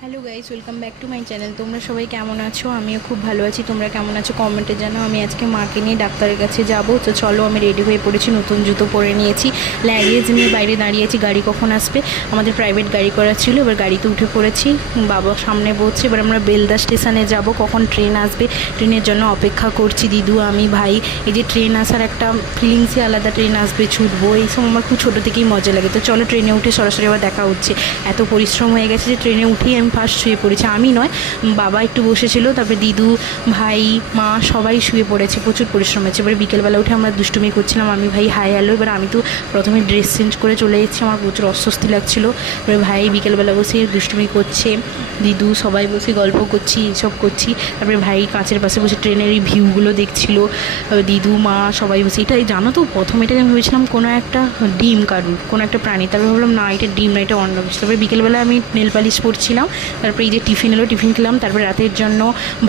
Hello guys, welcome back to my channel. তোমরা সবাই কেমন আছো? আমিও খুব ভালো আছি। তোমরা কেমন আছো কমেন্টে জানাও। আমি আজকে মাকে নিয়ে ডাক্তারের কাছে যাব, তো চলো আমি রেডি হয়ে পড়েছি, নতুন জুতো পরে নিয়েছি, লাগেজ নিয়ে বাইরে দাঁড়িয়েছি। গাড়ি কখন আসবে? আমাদের প্রাইভেট গাড়ি করা ছিল, এবার গাড়িতে উঠে পড়েছি। বাবা সামনে বসছে। এবার আমরা বেলদা স্টেশনে যাব, কখন ট্রেন আসবে ট্রেনের জন্য অপেক্ষা করছি। দিদু, আমি, ভাই। এই যে ট্রেন আসার একটা ফিলিংসই আলাদা, ট্রেন আসবে, ছুটবো, এইসব আমার খুব ছোটো থেকেই মজা লাগে। তো চলো ট্রেনে উঠে সরাসরি আবার দেখা হচ্ছে। এত পরিশ্রম হয়ে গেছে যে ট্রেনে উঠেই আমি ফার্স্ট শুয়ে পড়েছি। আমি নয়, বাবা একটু বসেছিল, তারপরে দিদু, ভাই, মা সবাই শুয়ে পড়েছে। প্রচুর পরিশ্রম হয়েছে। এবারে বিকেলবেলা উঠে আমরা দুষ্টুমি করছিলাম, আমি, ভাই হাই হ্যালো। এবার আমি তো প্রথমে ড্রেস চেঞ্জ করে চলে এসেছি, আমার প্রচুর অস্বস্তি লাগছিলো। এবারে ভাই বিকেলবেলা বসে দুষ্টুমি করছে, দিদু সবাই বসে গল্প করছি, এইসব করছি। তারপরে ভাই কাঁচের পাশে বসে ট্রেনের এই ভিউগুলো দেখছিল। দিদু, মা সবাই বসে। এটা জানো তো, প্রথমে এটাকে আমি ভেবেছিলাম কোনো একটা ডিম কারুর, কোনো একটা প্রাণী। তারপরে ভাবলাম না, এটা ডিম না, এটা অন্য কিছু। তারপরে বিকেলবেলা আমি নেল পালিশ পরছিলাম। তারপরে এই যে টিফিন এলো, টিফিন খেলাম। তারপরে রাতের জন্য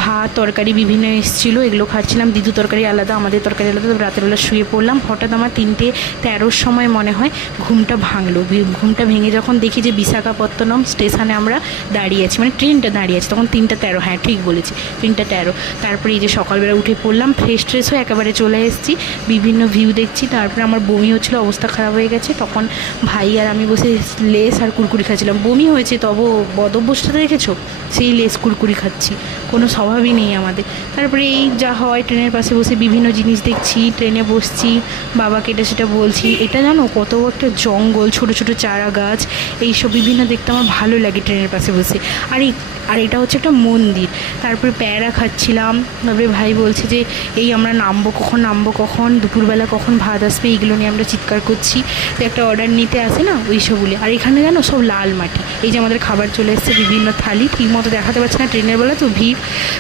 ভাত তরকারি বিভিন্ন এসেছিলো, এগুলো খাচ্ছিলাম। দিদু তরকারি আলাদা, আমাদের তরকারি আলাদা। তারপরে রাতের বেলা শুয়ে পড়লাম। হঠাৎ আমার 3:13 সময় মনে হয় ঘুমটা ভাঙলো। ঘুমটা ভেঙে যখন দেখি যে বিশাখাপত্তনম স্টেশনে আমরা দাঁড়িয়ে আছি, মানে ট্রেনটা দাঁড়িয়ে আছে, তখন 3:13, হ্যাঁ ঠিক বলেছি, 3:13। তারপরে এই যে সকালবেলা উঠে পড়লাম, ফ্রেশ ট্রেশ হয়ে একেবারে চলে এসেছি, বিভিন্ন ভিউ দেখছি। তারপরে আমার বমি হচ্ছিলো, অবস্থা খারাপ হয়ে গেছে। তখন ভাই আর আমি বসে লেস আর কুরকুরি খাচ্ছিলাম। বমি হয়েছে, তবু বদভ্যসটা দেখেছো, সেই লেস কুরকুরি খাচ্ছি, কোনো স্বভাবই নেই আমাদের। তারপরে এই যা হয়, ট্রেনের পাশে বসে বিভিন্ন জিনিস দেখছি, ট্রেনে বসছি, বাবাকে এটা সেটা বলছি। এটা জানো কত একটা জঙ্গল, ছোট ছোট চারা গাছ, এইসব বিভিন্ন দেখতে আমার ভালো লাগে ট্রেনের পাশে বসে। আর এটা হচ্ছে একটা মন্দির। তারপরে প্যারা খাচ্ছিলাম। তারপরে ভাই বলছে যে এই আমরা নামবো কখন, দুপুরবেলা কখন ভাত আসবে, এইগুলো নিয়ে আমরা চিৎকার করছি। তো একটা অর্ডার নিতে আসে না, ওই সবগুলি। আর এখানে জানো সব লাল মাটি। এই যে আমাদের খাবার চলে এসছে, বিভিন্ন থালি, ঠিক মতো দেখাতে পারছি না, ট্রেনের বেলা তো ভিড়।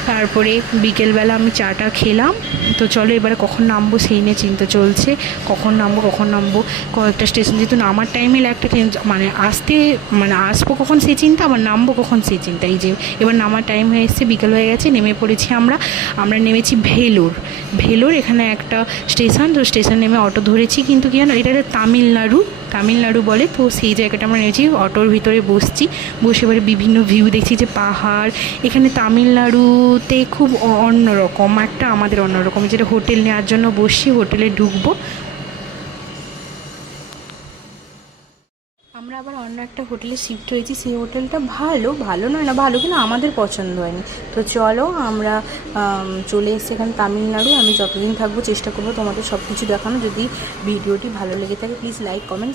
তারপরে বিকেলবেলা আমি চাটা খেলাম। তো চলো এবারে কখন নামবো সেই নিয়ে চিন্তা চলছে, কখন নামবো। কয়েকটা স্টেশন, যেহেতু নামার টাইমে একটা ট্রেন, মানে আসবো কখন সেই চিন্তা, আবার নামবো কখন সেই চিন্তা। এই যে এবার নামার টাইম হয়ে এসছে, বিকেল হয়ে গেছে, নেমে পড়েছি আমরা নেমেছি ভেলোর। এখানে একটা স্টেশন, তো স্টেশন নেমে অটো ধরেছি। কিন্তু কি জানো, এটা তামিলনাড়ু বলে, তো সেই জায়গাটা আমরা নেমেছি, অটোর ভিতরে বসে এবারে বিভিন্ন ভিউ দেখছি, যে পাহাড়। এখানে তামিলনাড়ুতে খুব অন্যরকম একটা, আমাদের অন্যরকম, যেটা হোটেল নেওয়ার জন্য বসছি, হোটেলে ঢুকবো। আমরা আবার অন্য একটা হোটেলে শিফট হয়েছি, সেই হোটেলটা ভালো নয় না, ভালো কিন্তু আমাদের পছন্দ হয়নি। তো চলো আমরা চলে এসেছি এখানে তামিলনাড়ু। আমি যতদিন থাকবো চেষ্টা করবো তোমাদের সব কিছু দেখানো। যদি ভিডিওটি ভালো লেগে থাকে প্লিজ লাইক, কমেন্ট।